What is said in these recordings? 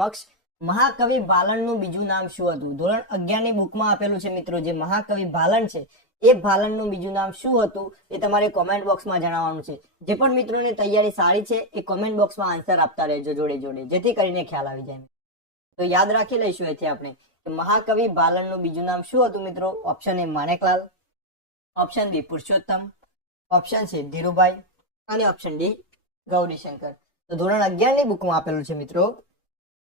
સમક્ષ મહાકવિ ભાલણનું બીજું નામ શું હતું? ધોરણ 11 ની બુકમાં આપેલું છે મિત્રો. જે મહાકવિ ભાલણ છે એ ભાલણનું બીજું નામ શું હતું એ તમારે કોમેન્ટ બોક્સમાં જણાવવાનું છે. જે પણ મિત્રોની તૈયારી સારી છે એ કોમેન્ટ બોક્સમાં આન્સર આપતા રહેજો જોડે જોડે, જેથી કરીને ખ્યાલ આવી જાય. તો યાદ રાખી લઈશું એથી આપણે કે મહાકવિ ભાલણનું બીજું નામ શું હતું મિત્રો. Option A Maneklal, option B Purushottam, option C Dhirubhai અને ઓપ્શન ડી ગૌરીશંકર. તો ધોરણ 11 ની બુકમાં આપેલું છે મિત્રો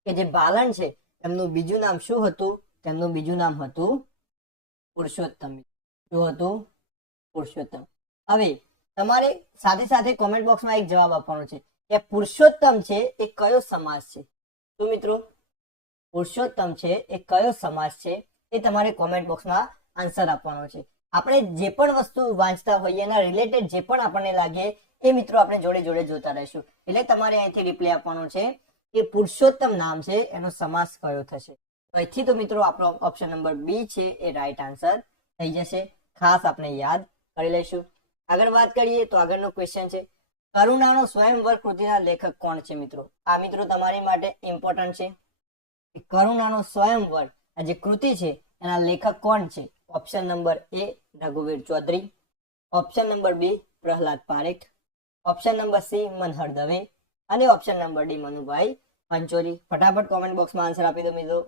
કે જે ભાલણ છે તેમનું બીજું નામ શું હતું? તેમનું બીજું નામ હતું પુરુષોત્તમ. શું હતું? પુરુષોત્તમ. હવે તમારે સાથે સાથે કોમેન્ટ બોક્સમાં એક જવાબ આપવાનો છે કે પુરુષોત્તમ છે એ કયો સમાસ છે? તો મિત્રો પુરુષોત્તમ છે એ કયો સમાસ છે એ તમારે કોમેન્ટ બોક્સમાં આન્સર આપવાનો છે. આપણે જે પણ વસ્તુ વાંચતા હોઈએ એના રિલેટેડ જે પણ આપણને લાગે એ મિત્રો આપણે જોડે જોડે જોતા રહીશું. એટલે તમારે અહીંથી રિપ્લાય આપવાનો છે કે પુરુષોત્તમ નામ છે એનો સમાસ કયો થશે. તો અહીંથી તો મિત્રો આપણો ઓપ્શન નંબર બી છે એ રાઈટ આન્સર થઈ જશે. ખાસ આપણે યાદ કરી લઈશું. આગળ વાત કરીએ તો આગળનો ક્વેશ્ચન છે કરુણાનો સ્વયંવર કૃતિના લેખક કોણ છે મિત્રો? આ મિત્રો તમારી માટે ઇમ્પોર્ટન્ટ છે. કરુણાનો સ્વયંવર આ જે કૃતિ છે એના લેખક કોણ છે? ઓપ્શન નંબર એ રઘુવીર Chaudhari, option number B Prahlad Parekh, option number C Manhar Dave અને option number D Manubhai Pancholi. ફટાફટ કોમેન્ટ બોક્સમાં આન્સર આપી દો મિત્રો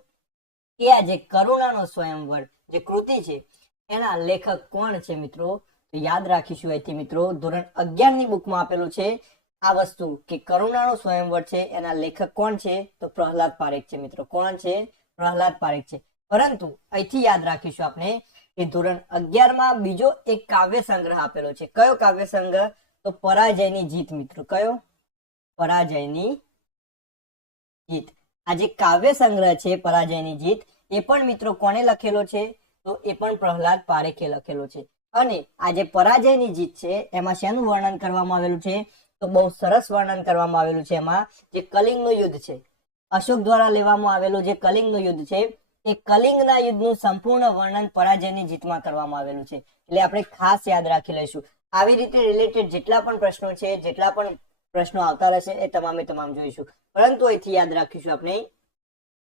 કે આ જે કરુણાનો સ્વયંવર જે કૃતિ છે એના લેખક કોણ છે મિત્રો. તો યાદ રાખીશું અહીંથી મિત્રો ધોરણ 11 ની બુકમાં આપેલું છે આ વસ્તુ કે કરુણાનો સ્વયંવર છે એના લેખક કોણ છે? તો પ્રહલાદ પારેખ છે મિત્રો. કોણ છે? પ્રહલાદ પારેખ છે. પરંતુ અહીંથી યાદ રાખીશું આપણે કે ધોરણ 11 માં બીજો એક કાવ્ય સંગ્રહ આપેલો છે. કયો કાવ્ય સંગ્રહ? તો પરાજયની જીત મિત્રો. કયો? પરાજયની જીત. આ જે કાવ્ય સંગ્રહ છે પરાજયની જીત એ પણ મિત્રો કોને લખેલો છે? તો એ પણ પ્રહલાદ પારેખે લખેલો છે. અને આ જે પરાજયની જીત છે એમાં શેનું વર્ણન કરવામાં આવેલું છે? તો બહુ સરસ વર્ણન કરવામાં આવેલું છે. એમાં જે કલિંગનું યુદ્ધ છે અશોક દ્વારા લેવામાં આવેલું જે કલિંગનું યુદ્ધ છે એ કલિંગના યુદ્ધનું સંપૂર્ણ વર્ણન પરાજયની જીતમાં કરવામાં આવેલું છે. એટલે આપણે ખાસ યાદ રાખી લઈશું. આવી રીતે રિલેટેડ જેટલા પણ પ્રશ્નો છે જેટલા પણ પ્રશ્નો આવતા રહેશે એ તમામે તમામ જોઈશું. પરંતુ અહીંથી યાદ રાખીશું આપણે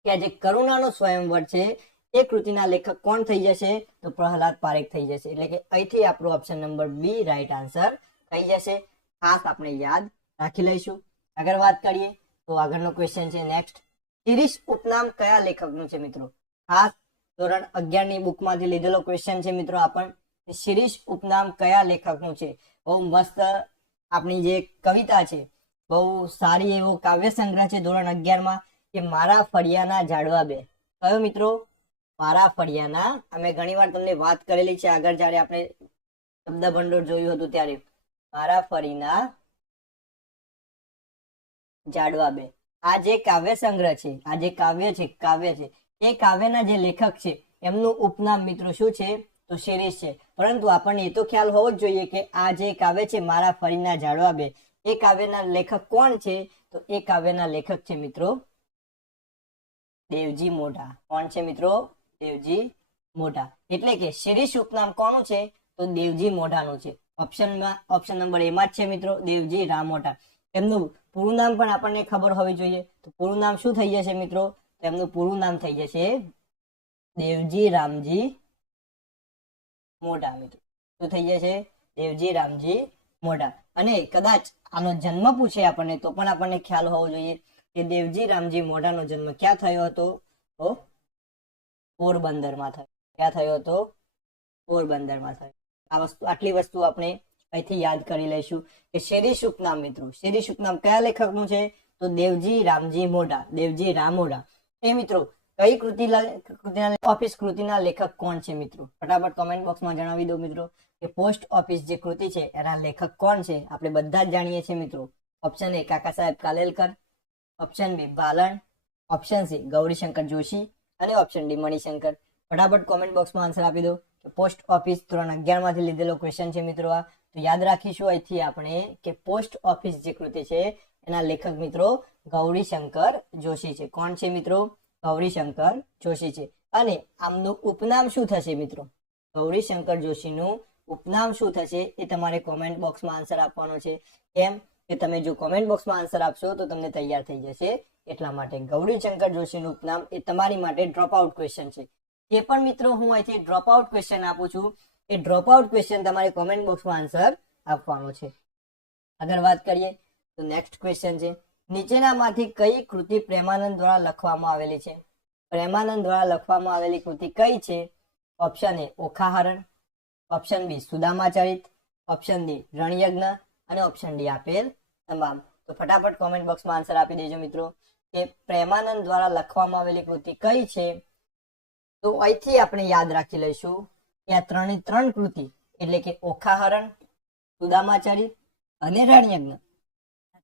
કે આ જે કરુણાનો સ્વયંવર છે એ કૃતિના લેખક કોણ થઈ જશે? તો પ્રહલાદ પારેખ થઈ જશે. એટલે કે અહીંથી આપણો option number B right answer થઈ જશે. ખાસ આપણે યાદ રાખી લઈશું. આગળ વાત કરીએ તો આગળનો ક્વેશ્ચન છે નેક્સ્ટ શિરીષ ઉપનામ કયા લેખકનું છે મિત્રો? ખાસ ધોરણ 11 ની બુકમાંથી લીધેલો ક્વેશ્ચન છે મિત્રો. આપણ શિરીષ ઉપનામ કયા લેખકનું છે? બહુ મસ્ત આપણી જે કવિતા છે, બહુ સારી એવો કાવ્ય સંગ્રહ છે ધોરણ 11 માં કે મારા ફળિયાના ઝાડવા બે. કયો મિત્રો? મારા ફળિયાના. અમે ઘણી વાર તમને વાત કરેલી છે આગળ જયારે આપણે શબ્દ ભંડોળ જોયું હતું ત્યારે. મારા ફળીના ઝાડવા બે. આ જે કાવ્ય સંગ્રહ છે, આ જે કાવ્ય છે એ કાવ્યના જે લેખક છે એમનું ઉપનામ મિત્રો શું છે? તો શિરીષ છે. પરંતુ આપણને એ તો ખ્યાલ હોવો જ જોઈએ કે આ જે કાવ્ય છે મારા ફળીના ઝાડવા બે એ કાવ્યના લેખક કોણ છે? તો એ કાવ્યના લેખક છે મિત્રો દેવજી મોઢા. કોણ છે મિત્રો? દેવજી મોઢા. એટલે કે શિરીષ ઉપનામ કોનું છે? તો દેવજી મોઢાનું છે. ઓપ્શન નંબર એમાં જ છે મિત્રો દેવજી રામોટા. એમનું પૂરું નામ પણ આપણને ખબર હોવી જોઈએ. તો પૂરું નામ શું થઈ જશે મિત્રો? તેમનું પૂરું નામ થઈ જશે દેવજી રામજી મોઢા મિત્રો. શું થઈ જશે? દેવજી રામજી મોઢા. અને કદાચ આનો જન્મ પૂછે આપણને તો પણ આપણને ખ્યાલ હોવો જોઈએ કે દેવજી રામજી મોઢાનો જન્મ ક્યાં થયો હતો? તો પોરબંદરમાં થયો. ક્યાં થયો હતો? પોરબંદરમાં થયો. આ વસ્તુ આટલી વસ્તુ આપણે અહીંથી યાદ કરી લઈશું કે શિરીષ ઉપનામ મિત્રો શિરીષ ઉપનામ કયા લેખકનું છે? તો દેવજી રામજી મોઢા, દેવજી રામોઢા. એ મિત્રો કઈ ઓફિસ કૃતિના લેખક કોણ છે મિત્રો? ફટાફટ કોમેન્ટ બોક્સમાં જણાવી દો મિત્રો કે પોસ્ટ ઓફિસ જે કૃતિ છે એના લેખક કોણ છે? આપણે બધા જ જાણીએ છીએ મિત્રો. Option A Kaka Saheb Kalelkar, option B Bhalan, option C Gaurishankar Joshi અને ઓપ્શન ડી મણિશંકર. ફટાફટ કોમેન્ટ બોક્સમાં આન્સર આપી દો. પોસ્ટ ઓફિસ ધોરણ 11 માંથી લીધેલો ક્વેશ્ચન છે મિત્રો. આ તો યાદ રાખીશું અહીંથી આપણે કે પોસ્ટ ઓફિસ જે કૃતિ છે એના લેખક મિત્રો ગૌરીશંકર જોશી છે. કોણ છે મિત્રો? ગૌરીશંકર જોશી છે. અને આમનું ઉપનામ શું થશે મિત્રો? ગૌરીશંકર જોશીનું ઉપનામ શું થશે એ તમારે કોમેન્ટ બોક્સમાં આન્સર આપવાનો છે. કેમ કે તમે જો કોમેન્ટ બોક્સમાં આન્સર આપશો તો તમને તૈયાર થઈ જશે એટલા માટે ગૌરીશંકર જોશીનું ઉપનામ એ તમારી માટે ડ્રોપ આઉટ ક્વેશ્ચન છે. જે પણ મિત્રો હું અહીંથી ડ્રોપ આઉટ ક્વેશ્ચન આપું છું એ ડ્રોપ આઉટ ક્વેશ્ચન તમારે કોમેન્ટ બોક્સમાં આન્સર આપવાનો છે. આગળ વાત કરીએ તો નેક્સ્ટ ક્વેશ્ચન છે, નીચેનામાંથી કઈ કૃતિ પ્રેમાનંદ દ્વારા લખવામાં આવેલી છે? પ્રેમાનંદ દ્વારા લખવામાં આવેલી કૃતિ કઈ છે? Option A Okhaharan, option B Sudamacharit, option D Ranayagna અને ઓપ્શન ડી આપેલ તમામ. તો ફટાફટ કોમેન્ટ બોક્સમાં આન્સર આપી દેજો મિત્રો કે પ્રેમાનંદ દ્વારા લખવામાં આવેલી કૃતિ કઈ છે. તો અહીંથી આપણે યાદ રાખી લઈશું કે આ ત્રણ કૃતિ એટલે કે ઓખાહરણ, સુદામાચરિત અને રણયજ્ઞ,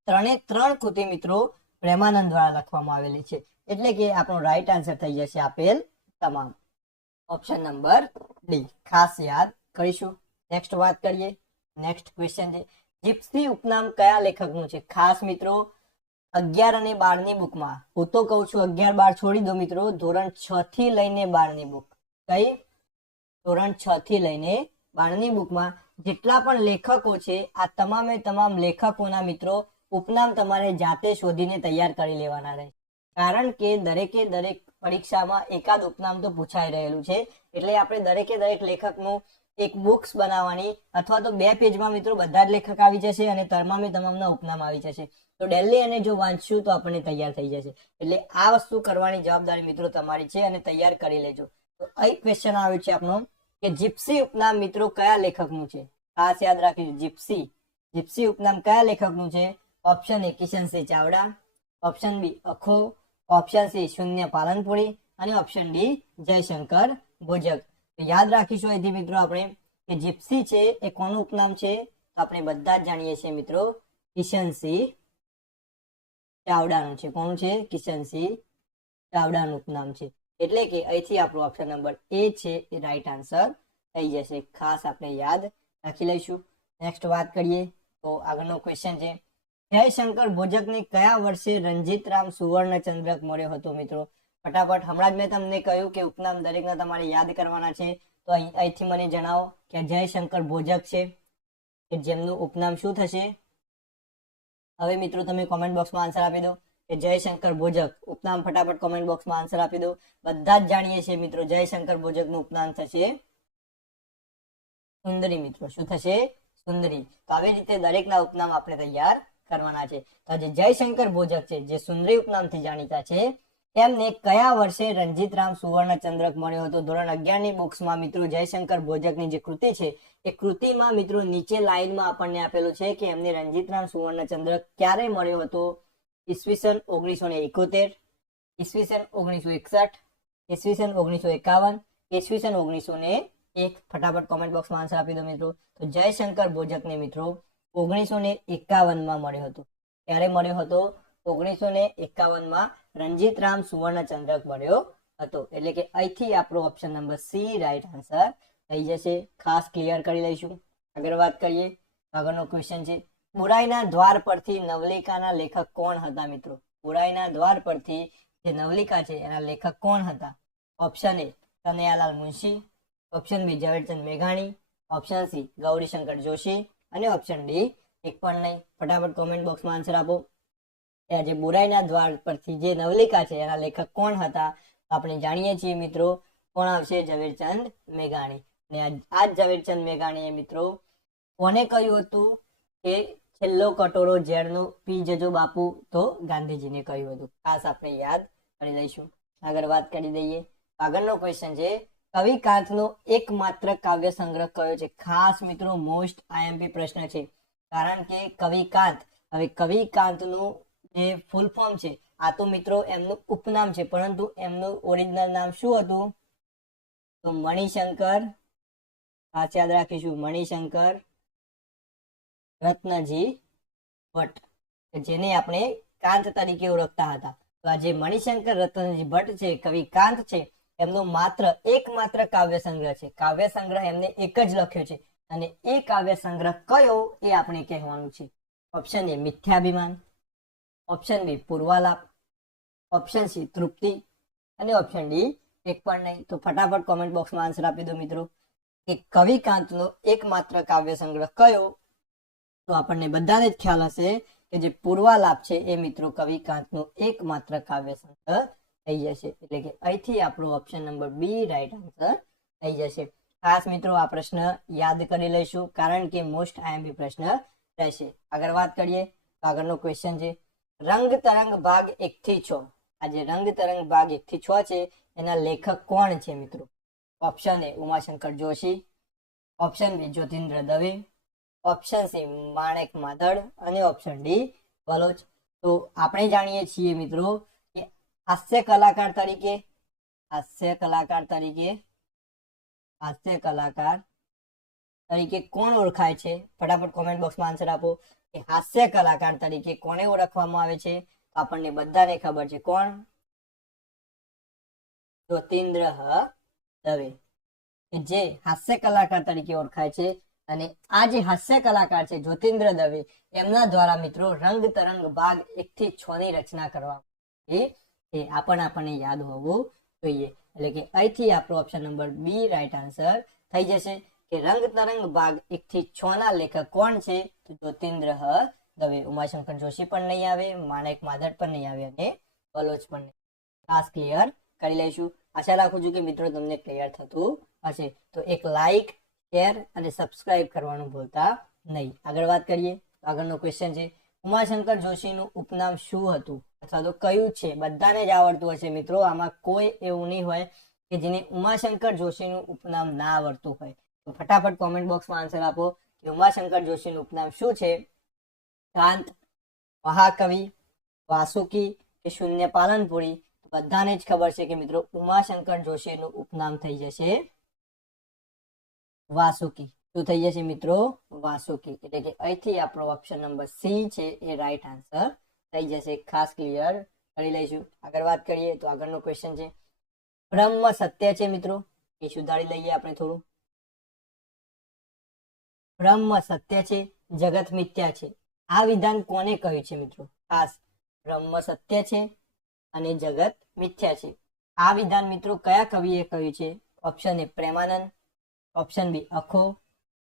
ત્રણ કૃતિ મિત્રો પ્રેમાનંદ દ્વારા લખવામાં આવેલી છે. એટલે કે આપણો રાઈટ આન્સર થઈ જશે આપેલ તમામ. ઓપ્શન નંબર ડી ખાસ યાદ કરીશું. નેક્સ્ટ વાત કરીએ. નેક્સ્ટ ક્વેશ્ચન છે, જીપ્સી ઉપનામ કયા લેખકનું છે? ખાસ મિત્રો 11 અને 12 ની બુકમાં, હું તો કહું છું 11, 12 છોડી દો મિત્રો, ધોરણ 6 થી લઈને 12 ની બુક, કઈ ધોરણ 6 થી લઈને 12 ની બુકમાં જેટલા પણ લેખકો છે આ તમામે તમામ લેખકોના મિત્રો ઉપનામ તમારે જાતે શોધીને તૈયાર કરી લેવાના રહે. કારણ કે દરેકે દરેક પરીક્ષામાં એકાદ ઉપનામ તો પૂછાઈ રહેલું છે. એટલે આપણે દરેકે દરેક લેખકનું એક બુક્સ બનાવવાની, અથવા તો 2 પેજમાં મિત્રો બધા જ લેખક આવી જશે અને તમામે તમામના ઉપનામ આવી જશે. તો ડેલી અને જો વાંચશું તો આપણને તૈયાર થઈ જશે. એટલે આ વસ્તુ કરવાની જવાબદારી મિત્રો તમારી છે અને તૈયાર કરી લેજો. તો અહીં ક્વેશ્ચન આવ્યું છે આપણો કે જીપ્સી ઉપનામ મિત્રો કયા લેખકનું છે? ખાસ યાદ રાખીશું, જીપ્સી ઉપનામ કયા લેખકનું છે? Option A Kishansinh Chavda, option B Akho, option C Shunya Palanpuri અને ઓપ્શન ડી જયશંકર ભોજક. યાદ રાખીશું અહીંથી મિત્રો આપણે કે જીપ્સી છે એ કોનું ઉપનામ છે? તો આપણે બધા જ જાણીએ છીએ મિત્રો કિશનસિંહ ચાવડાનું છે. કોનું છે? કિશનસિંહ ચાવડાનું ઉપનામ છે. એટલે કે અહીંથી આપણો ઓપ્શન નંબર એ છે એ રાઈટ આન્સર થઈ જશે. ખાસ આપણે યાદ રાખી લઈશું. નેક્સ્ટ વાત કરીએ તો આગળનો ક્વેશ્ચન છે, જયશંકર ભોજકને કયા વર્ષે રણજીતરામ સુવર્ણ ચંદ્રક મળ્યો હતો? મિત્રો ફટાફટ, હમણાં જ મેં તમને કહ્યું કે ઉપનામ દરેકના તમારે યાદ કરવાના છે. તો અહીંથી મને જણાવો કે જયશંકર ભોજક છે કે જેમનું ઉપનામ શું થશે? હવે મિત્રો તમે કોમેન્ટ બોક્સમાં આન્સર આપી દો કે જયશંકર ભોજક ઉપનામ. ફટાફટ કોમેન્ટ બોક્સમાં આન્સર આપી દો. બધા જ જાણીએ છીએ મિત્રો જયશંકર ભોજકનું ઉપનામ થશે સુંદરી. મિત્રો શું થશે? સુંદરી. તો આવી રીતે દરેકના ઉપનામ આપણે તૈયાર કરવાના છે. તો આજે જયશંકર ભોજક છે જે સુંદરી ઉપનામથી જાણીતા છે, તેમને કયા વર્ષે રણજીતરામ સુવર્ણ ચંદ્રક મળ્યો હતો? ધોરણ 11 ની બુક્સમાં મિત્રો જયશંકર ભોજકની જે કૃતિ છે એ કૃતિમાં મિત્રો નીચે લાઈનમાં આપણને આપેલું છે કે એમને રણજીતરામ સુવર્ણ ચંદ્રક ક્યારે મળ્યો હતો? ઈસવીસન 1971, ઈસવીસન 1961, ઈસવીસન 1951, ઈસવીસન 1901. ફટાફટ કોમેન્ટ બોક્સમાં આન્સર આપી દો મિત્રો. તો જયશંકર ભોજકને મિત્રો 1951 મળ્યો હતો. ક્યારે મળ્યો હતો? 1951 રણજીતરામ સુવર્ણ ચંદ્રક મળ્યો હતો. એટલે કે અહીંથી આપણો option number C right answer થઈ જશે. ખાસ ક્લિયર કરી લઈશું. આગળ વાત કરીએ. આગળનો ક્વેશ્ચન છે, બુરાઈના દ્વાર પરથી નવલિકાના લેખક કોણ હતા? મિત્રો બુરાઈના દ્વાર પરથી જે નવલિકા છે એના લેખક કોણ હતા? Option A Kanaiyalal Munshi, option B Jhaverchand મેઘાણી, ઓપ્શન સી ગૌરીશંકર જોશી અને ઓપ્શન ડી એક પણ નહીં. ફટાફટ કોમેન્ટ બોક્સમાં આન્સર આપો. જે બુરાઈના દ્વાર પરથી જે નવલિકા છે એના લેખક કોણ હતા? આપણે જાણીએ છીએ મિત્રો કોણ આવશે? ઝવેરચંદ મેઘાણી. અને આ ઝવેરચંદ મેઘાણીએ મિત્રો કોને કહ્યું હતું કે છેલ્લો કટોરો ઝેરનો પી જજો બાપુ? તો ગાંધીજીને કહ્યું હતું. ખાસ આપણે યાદ કરી લઈશું. આગળ વાત કરી દઈએ. આગળનો ક્વેશ્ચન છે, કવિ કાંતનો એકમાત્ર કાવ્ય સંગ્રહ કયો છે? ખાસ મિત્રો મોસ્ટ આઈએમપી પ્રશ્ન છે. કારણ કે કવિ કાંત, હવે કવિ કાંતનું જે ફૂલ ફોર્મ છે આ તો મિત્રો એમનું ઉપનામ છે, પરંતુ એમનું ઓરિજિનલ નામ શું હતું? તો મણિશંકર. ખાસ યાદ રાખીશું, મણિશંકર રત્નજી ભટ્ટ, જેને આપણે કાંત તરીકે ઓળખતા હતા. તો આ જે મણિશંકર રત્નજી ભટ્ટ છે, કવિ કાંત છે, એમનો એકમાત્ર કાવ્ય સંગ્રહ છે. કાવ્ય સંગ્રહ એમને એક જ લખ્યો છે અને એ કાવ્ય સંગ્રહ કયો એ આપણે કહેવાનું છે. Option A Mithyabhiman, option B Purvalap, option C Trupti અને ઓપ્શન ડી એક પણ નહીં. તો ફટાફટ કોમેન્ટ બોક્સમાં આન્સર આપી દો મિત્રો કે કવિ કાંતનો એકમાત્ર કાવ્ય સંગ્રહ કયો? તો આપણને બધાને જ ખ્યાલ હશે કે જે પૂર્વાલાપ છે એ મિત્રો કવિ કાંતનો એકમાત્ર કાવ્ય સંગ્રહ થઈ જશે. એટલે કે અહીંથી આપણો option number B right answer થઈ જશે. ખાસ મિત્રો આ પ્રશ્ન યાદ કરી લઈશું કારણ કે મોસ્ટ આઈએમપી પ્રશ્ન રહેશે. આગળ વાત કરીએ તો આગળનો ક્વેશ્ચન છે રંગ તરંગ ભાગ 1 થી 6. આ જે રંગ તરંગ ભાગ 1 થી 6 છે એના લેખક કોણ છે મિત્રો? Option A Umashankar Joshi, option B Jyotindra Dave, option C Manek Madhad અને ઓપ્શન ડી બલોચ. તો આપણે જાણીએ છીએ મિત્રો કે હાસ્ય કલાકાર તરીકે કોણ ઓળખાય છે? ફટાફટ કોમેન્ટ બોક્સમાં આન્સર આપો કે હાસ્ય કલાકાર તરીકે કોને ઓળખવામાં આવે છે? આપણને બધાને ખબર છે કોણ? જ્યોતિન્દ્ર દવે કે જે હાસ્ય કલાકાર તરીકે ઓળખાય છે. અને આ જે હાસ્ય કલાકાર છે જ્યોતિન્દ્ર દવે એમના દ્વારા મિત્રો રંગ તરંગ ભાગ 1 થી 6 ની રચના કરવામાં એ આપણને યાદ હોવું જોઈએ. એટલે કે અહીંથી આપણો option number B right answer થઈ જશે કે રંગ તરંગ ભાગ 1 થી 6 ના લેખક કોણ છે? તો જ્યોતિન્દ્ર દવે. ઉમાશંકર જોશી પણ નહીં આવે, માણેક માધડ પણ નહીં આવે અને બલોચ પણ નહીં. ખાસ ક્લિયર કરી લઈશું. આશા રાખું છું કે મિત્રો તમને ક્લિયર થતું હશે. તો એક લાઈક, શેર અને સબસ્ક્રાઇબ કરવાનું ભૂલતા નહીં. આગળ વાત કરીએ તો આગળનો ક્વેશ્ચન છે ઉમાશંકર જોશીનું ઉપનામ શું હતું અથવા તો કયું છે? બધાને જ આવડતું હશે મિત્રો, આમાં કોઈ એવું નહીં હોય કે જેને ઉમાશંકર જોશીનું ઉપનામ ના આવડતું હોય. તો ફટાફટ કોમેન્ટ બોક્સમાં આન્સર આપો કે ઉમાશંકર જોશીનું ઉપનામ શું છે? કાંત, મહાકવિ, વાસુકી કે શૂન્ય પાલનપુરી? બધાને જ ખબર છે કે મિત્રો ઉમાશંકર જોશીનું ઉપનામ થઈ જશે વાસુકી. શું થઈ જશે મિત્રો? વાસુકી. એટલે કે અહીંથી આપણો ઓપ્શન નંબર સી છે એ રાઈટ આન્સર થઈ જશે. ખાસ ક્લિયર કરી લઈશું. આગળ વાત કરીએ તો આગળનો ક્વેશ્ચન છે બ્રહ્મ સત્ય છે મિત્રો. એ સુધારી લઈએ આપણે થોડું. બ્રહ્મ સત્ય છે, જગત મિથ્યા છે. આ વિધાન કોને કહ્યું છે મિત્રો? ખાસ બ્રહ્મ સત્ય છે અને જગત મિથ્યા છે. આ વિધાન મિત્રો કયા કવિએ કહ્યું છે? Option A Premanand, option B Akho,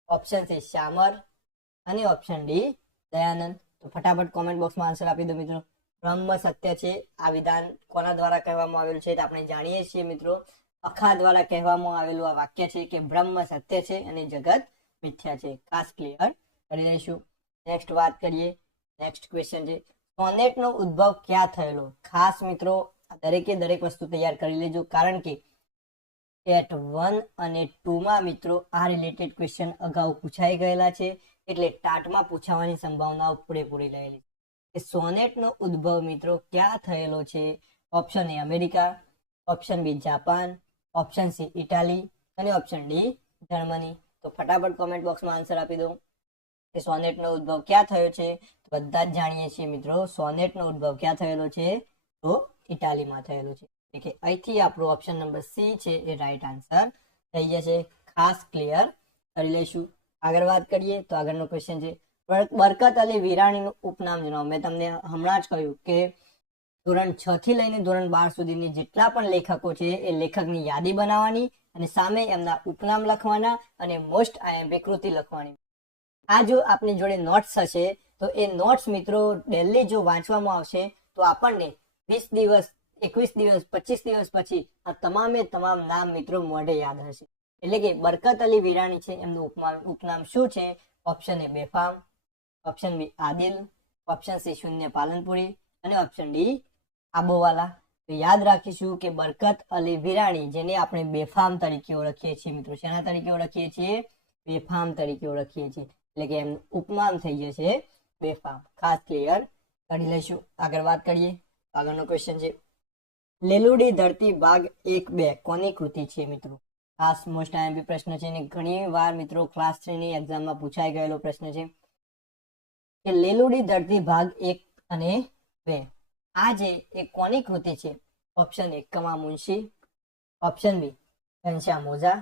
option C Shamal અને ઓપ્શન ડી દયાનંદ. તો ફટાફટ કોમેન્ટ બોક્સમાં આન્સર આપી દો મિત્રો. બ્રહ્મ સત્ય છે આ વિધાન કોના દ્વારા કહેવામાં આવેલું છે? આપણે જાણીએ છીએ મિત્રો અખા દ્વારા કહેવામાં આવેલું આ વાક્ય છે કે બ્રહ્મ સત્ય છે અને જગત મિથ્યા છે. ખાસ ક્લિયર કરી લઈશું. નેક્સ્ટ વાત કરીએ. નેક્સ્ટ ક્વેશ્ચન છે સોનેટનો ઉદ્ભવ ક્યાં થયેલો? ખાસ મિત્રો દરેકે દરેક વસ્તુ તૈયાર કરી લેજો કારણ કે ટેટ 1 અને 2 માં મિત્રો આ રિલેટેડ ક્વેશ્ચન અગાઉ પૂછાઈ ગયેલા છે. એટલે ટાટમાં પૂછાવાની સંભાવનાઓ પૂરેપૂરી રહેલી છે. સોનેટનો ઉદ્ભવ મિત્રો ક્યાં થયેલો છે? Option A America, option B Japan, option C Italy અને ઓપ્શન ડી જર્મની. તો ફટાફટ કોમેન્ટ બોક્સમાં આન્સર આપી દો કે સોનેટનો ઉદ્ભવ ક્યાં થયો છે? તો બધા જ જાણીએ છીએ મિત્રો સોનેટનો ઉદ્ભવ ક્યાં થયેલો છે? તો ઇટાલીમાં થયેલો છે. એટલે કે અહીંથી આપણો ઓપ્શન નંબર સી છે એ રાઈટ આન્સર થઈ જશે. ખાસ ક્લિયર કરી લઈશું. આગળ વાત કરીએ તો આગળનો ક્વેશ્ચન છે બરકત અલી વિરાણીનું ઉપનામ જણાવો. મેં તમને હમણાં જ કહ્યું કે ધોરણ 6 થી લઈને ધોરણ 12 સુધીની જેટલા પણ લેખકો છે એ લેખકની યાદી બનાવવાની અને સામે એમના ઉપનામ લખવાના અને મોસ્ટ આઈએમપી કૃતિ લખવાની. આ જો આપની જોડે નોટ્સ હશે તો એ નોટ્સ મિત્રો ડેલી જો વાંચવામાં આવશે તો આપણને 20 દિવસ, 21 દિવસ, 25 દિવસ પછી આ તમામે તમામ નામ મિત્રો મોઢે યાદ હશે. એટલે કે બરકત અલી વિરાણી છે એમનું ઉપનામ શું છે? Option A Befam, option B Adil, option C Shunya Palanpuri અને ઓપ્શન ડી આબોવાલા. તો યાદ રાખીશું કે બરકત અલી વિરાણી જેને આપણે બેફામ તરીકે ઓળખીએ છીએ મિત્રો. શેના તરીકે ઓળખીએ છીએ? બેફામ તરીકે ઓળખીએ છીએ. એટલે કે એમનું ઉપનામ થઈ જશે બેફામ. ખાસ ક્લિયર કરી લઈશું. આગળ વાત કરીએ. આગળનો ક્વેશ્ચન છે લેલુડી ધરતી ભાગ 1-2 કોની કૃતિ છે મિત્રો? ખાસ મોસ્ટ આઈએમપી પ્રશ્ન છે અને ઘણી વાર મિત્રો ક્લાસ 3 ની એક્ઝામમાં પૂછાઈ ગયેલો પ્રશ્ન છે કે લેલુડી ધરતી ભાગ 1 અને 2 આ જે એ કોની કૃતિ છે? ઓપ્શન એ કમા Munshi, option B Ghanshyam Ojha,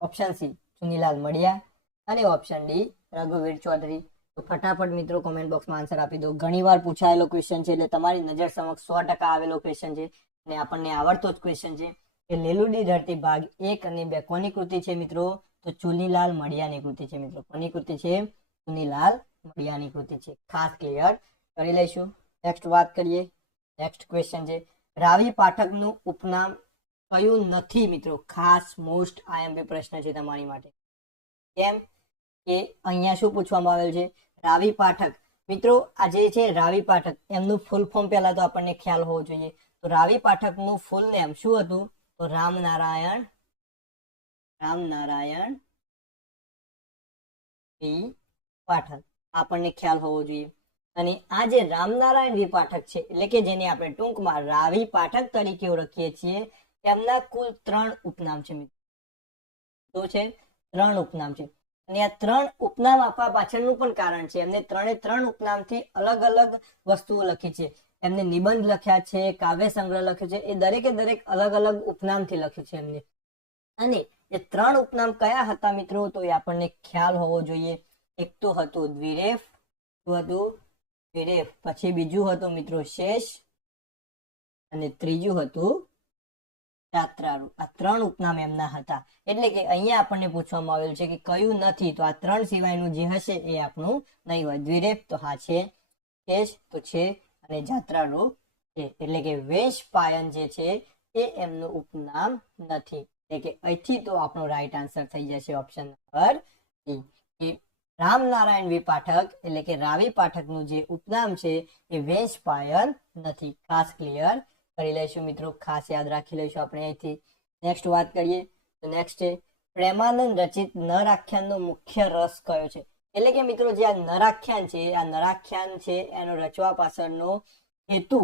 option C Chunilal Madia અને ઓપ્શન ડી રઘુવીર ચૌધરી. તો ફટાફટ મિત્રો કોમેન્ટ બોક્સમાં આન્સર આપી દો. ઘણીવાર પૂછાયેલો ક્વેશ્ચન છે એટલે તમારી નજર સમક્ષ 100% આવેલો ક્વેશ્ચન છે અને આપણને આવડતો જ ક્વેશ્ચન છે કે લેલુડી ધરતી ભાગ 1 અને 2 કોની કૃતિ છે મિત્રો? તો ચુનીલાલ મડિયાની કૃતિ છે મિત્રો. કોની કૃતિ છે? ચુનીલાલ મડિયાની કૃતિ છે. ખાસ ક્લિયર કરી લઈશું. નેક્સ્ટ વાત કરીએ. નેક્સ્ટ ક્વેશ્ચન છે, રાવી પાઠકનું ઉપનામ કયું નથી મિત્રો? ખાસ મોસ્ટ આઈએમપી પ્રશ્ન છે તમારી માટે. કેમ કે અહીંયા શું પૂછવામાં આવેલ છે? રાવી પાઠક. મિત્રો આ જે છે રાવી પાઠક, એમનું ફૂલ ફોર્મ પહેલા તો આપણને ખ્યાલ હોવો જોઈએ. તો રાવી પાઠકનું ફૂલ નેમ શું હતું? તો રામનારાયણ પાઠક, આપણને ખ્યાલ હોવો જોઈએ. અને આ જે રામનારાયણ વી પાઠક છે, એટલે કે જેને આપણે ટૂંકમાં રાવી પાઠક તરીકે ઓળખીએ છીએ, એમના કુલ 3 ઉપનામ છે મિત્રો. તો છે 3 ઉપનામ છે. અને આ 3 ઉપનામ આપવા પાછળનું પણ કારણ છે. એમને 3 ઉપનામથી અલગ અલગ વસ્તુઓ લખી છે. એમને નિબંધ લખ્યા છે, કાવ્ય સંગ્રહ લખ્યો છે, એ દરેકે દરેક અલગ અલગ ઉપનામથી લખ્યું છે એમને. અને એ 3 ઉપનામ કયા હતા મિત્રો? તો એ આપણને ખ્યાલ હોવો જોઈએ. એક તો હતું દ્વિરેફ, પછી બીજું હતું મિત્રો શેષ, અને ત્રીજું હતું જાત્રારૂ. આ 3 ઉપનામ એમના હતા. એટલે કે અહીંયા આપણને પૂછવામાં આવેલું છે કે કયું નથી? તો આ 3 સિવાયનું જે હશે એ આપણું નહીં હોય. દ્વિરેફ તો હા છે, શેષ તો છે, અને જાત્રારૂ છે. એટલે કે વેશપાયન જે છે એ એમનું ઉપનામ નથી. એટલે કે અહીંથી તો આપણો રાઈટ આન્સર થઈ જશે ઓપ્શન નંબર એ. રામનારાયણ વી પાઠક એટલે કે રાવી પાઠકનું જે ઉપનામ છે એ વેશપાયન નથી. ખાસ ક્લિયર કરી લઈશું મિત્રો, ખાસ યાદ રાખી લઈશું આપણે અહીંથી. નેક્સ્ટ વાત કરીએ તો નેક્સ્ટ છે, પ્રેમાનંદ રચિત નરાખ્યાનનો મુખ્ય રસ કયો છે? એટલે કે મિત્રો જે આ નરાખ્યાન છે એનો રચવા પાછળનો હેતુ,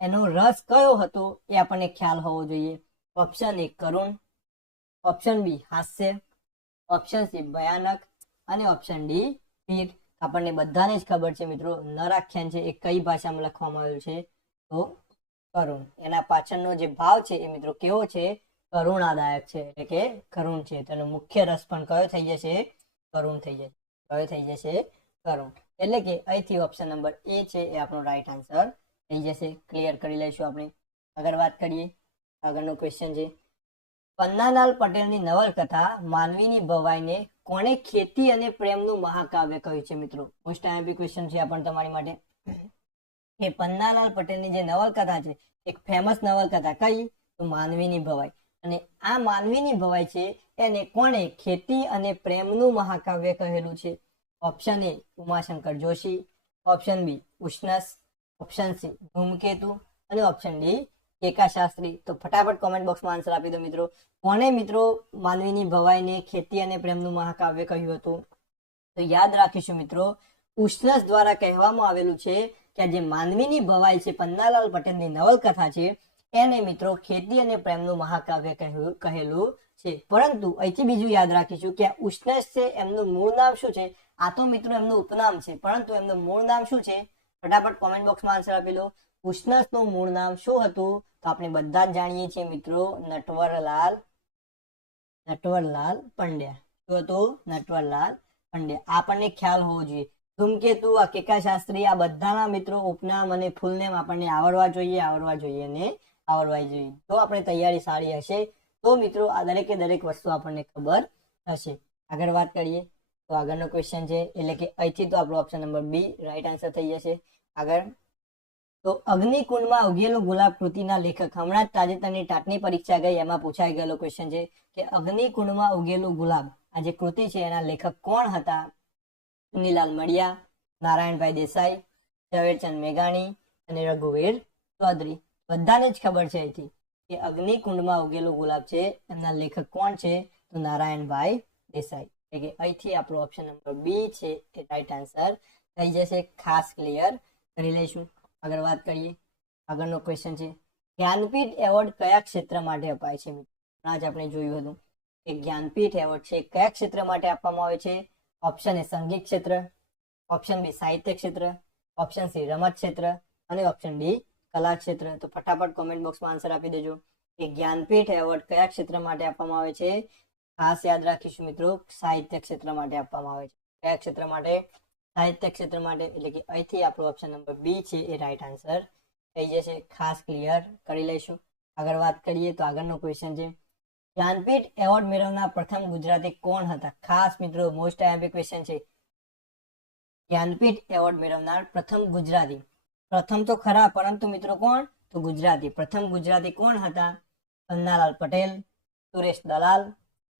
એનો રસ કયો હતો એ આપણને ખ્યાલ હોવો જોઈએ. ઓપ્શન એ કરુણ, ઓપ્શન બી હાસ્ય, ઓપ્શન સી ભયાનક, અને ઓપ્શન ડી વીર. આપણને બધાને જ ખબર છે મિત્રો, નરાખ્યાન છે એ કઈ ભાષામાં લખવામાં આવ્યું છે? તો કરુણ. એના પાછળનો જે ભાવ છે એ મિત્રો કેવો છે? કરુણાદાયક છે, એટલે કે કરુણ છે. તેનો મુખ્ય રસ પણ કયો થઈ જશે? કરુણ થઈ જશે. કયો થઈ જશે? કરુણ. એટલે કે અહીંથી ઓપ્શન નંબર એ છે એ આપણો રાઈટ આન્સર થઈ જશે. ક્લિયર કરી લઈશું આપણે. આગળ વાત કરીએ. આગળનો ક્વેશ્ચન છે, પન્નાલાલ પટેલની નવલકથા માનવીની ભવાઈને કોણે ખેતી અને પ્રેમનું મહાકાવ્ય કહ્યું છે મિત્રો? મોસ્ટ આઈએમપી ક્વેશ્ચન છે આ પણ તમારી માટે. કે પન્નાલાલ પટેલની જે નવલકથા છે, એક ફેમસ નવલકથા કઈ? તો માનવીની ભવાઈ. અને આ માનવીની ભવાઈ છે એને કોણે ખેતી અને પ્રેમનું મહાકાવ્ય કહેલું છે? Option A Umashankar Joshi, option B Ushnas, option C Dhumketu, અને ઓપ્શન ડી કેકા શાસ્ત્રી. તો ફટાફટ કોમેન્ટ બોક્સમાં આન્સર આપી દો મિત્રો. કોને મિત્રો માનવીની ભવાઈને ખેતી અને પ્રેમનું મહાકાવ્ય કહ્યું હતું? તો યાદ રાખીશું મિત્રો, ઉષ્ણસ દ્વારા કહેવામાં આવેલું છે કે જે માનવીની ભવાઈ છે, પન્નાલાલ પટેલની નવલકથા છે, એને મિત્રો ખેતી અને પ્રેમનું મહાકાવ્ય કહેલું છે. પરંતુ અહીંથી બીજું યાદ રાખીશું કે ઉષ્ણસ છે એમનું મૂળ નામ શું છે? આ તો મિત્રો એમનું ઉપનામ છે, પરંતુ એમનું મૂળ નામ શું છે? ફટાફટ કોમેન્ટ બોક્સમાં આન્સર આપી દો. ઉષ્ણસનું મૂળ નામ શું હતું? તો આપણે બધા જ જાણીએ છીએ મિત્રો, નટવરલાલ પંડ્યા. શું હતું? નટવરલાલ પંડ્યા. આપણને ખ્યાલ હોવો જોઈએ. ધૂમકેતુ, આ કેકા શાસ્ત્રી, આ બધાના મિત્રો ઉપનામ અને ફૂલ નેમ આપણને આવડવા જોઈએ. તો આપણે તૈયારી સારી હશે તો મિત્રો આ દરેકે દરેક વસ્તુ આપણને ખબર હશે. આગળ વાત કરીએ તો આગળનો ક્વેશ્ચન છે, એટલે કે અહીંથી તો આપણો option number B right answer થઈ જશે. આગળ તો અગ્નિકુંડમાં ઉગેલું ગુલાબ કૃતિના લેખક, હમણાં જ તાજેતરની ટાટની પરીક્ષા ગઈ એમાં પૂછાઈ ગયેલો ક્વેશ્ચન છે કે અગ્નિકુંડમાં ઉગેલું ગુલાબ, આ જે કૃતિ છે એના લેખક કોણ હતા? ચુનીલાલ મડિયા, નારાયણભાઈ દેસાઈ, ઝવેરચંદ મેઘાણી, અને રઘુવીર ચૌધરી. બધાને જ ખબર છે અહીંથી કે અગ્નિકુંડમાં ઉગેલું ગુલાબ છે એમના લેખક કોણ છે? તો નારાયણભાઈ દેસાઈ. એટલે કે અહીંથી આપણો ઓપ્શન નંબર બી છે એ રાઈટ આન્સર થઈ જશે. ખાસ ક્લિયર કરી લઈશું. આગળ વાત કરીએ. આગળનો ક્વેશ્ચન છે, જ્ઞાનપીઠ એવોર્ડ કયા ક્ષેત્ર માટે અપાય છે? આજ આપણે જોયું હતું કે જ્ઞાનપીઠ એવોર્ડ છે કયા ક્ષેત્ર માટે આપવામાં આવે છે? ઓપ્શન એ સંગીત ક્ષેત્ર, ઓપ્શન બી સાહિત્ય ક્ષેત્ર, ઓપ્શન સી રમત ક્ષેત્ર, અને ઓપ્શન ડી કલા ક્ષેત્ર. તો ફટાફટ કોમેન્ટ બોક્સમાં આન્સર આપી દેજો કે જ્ઞાનપીઠ એવોર્ડ કયા ક્ષેત્ર માટે આપવામાં આવે છે? ખાસ યાદ રાખીશું મિત્રો, સાહિત્ય ક્ષેત્ર માટે આપવામાં આવે છે. કયા ક્ષેત્ર માટે? સાહિત્ય ક્ષેત્ર માટે. એટલે કે અહીંથી આપણો ઓપ્શન નંબર બી છે એ રાઈટ આન્સર થઈ જશે. ખાસ ક્લિયર કરી લઈશું. આગળ વાત કરીએ તો આગળનો ક્વેશ્ચન છે, જ્ઞાનપીઠ એવોર્ડ મેળવનાર પ્રથમ ગુજરાતી કોણ હતા? ખાસ મિત્રો મોસ્ટ આઈએમપી ક્વેશ્ચન છે. જ્ઞાનપીઠ એવોર્ડ મેળવનાર પ્રથમ ગુજરાતી. પ્રથમ તો ખરા, પરંતુ મિત્રો કોણ? તો ગુજરાતી. પ્રથમ ગુજરાતી કોણ હતા? પન્નાલાલ પટેલ, સુરેશ દલાલ,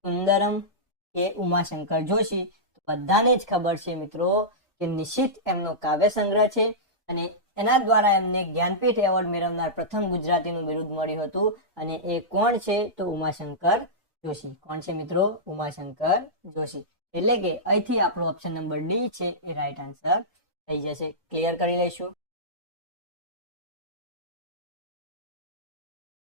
સુંદરમ કે ઉમાશંકર જોશી. બધાને જ ખબર છે મિત્રો કે નિશિત એમનો કાવ્ય સંગ્રહ છે અને એના દ્વારા એમને જ્ઞાનપીઠ એવોર્ડ મેળવનાર પ્રથમ ગુજરાતીનું બિરુદ મળ્યું હતું અને એ કોણ છે? તો ઉમાશંકર જોશી. કોણ છે મિત્રો? ઉમાશંકર જોશી. એટલે કે અહીંથી આપણો ઓપ્શન નંબર ડી છે એ રાઈટ આન્સર થઈ જશે. ક્લિયર કરી લઈશું.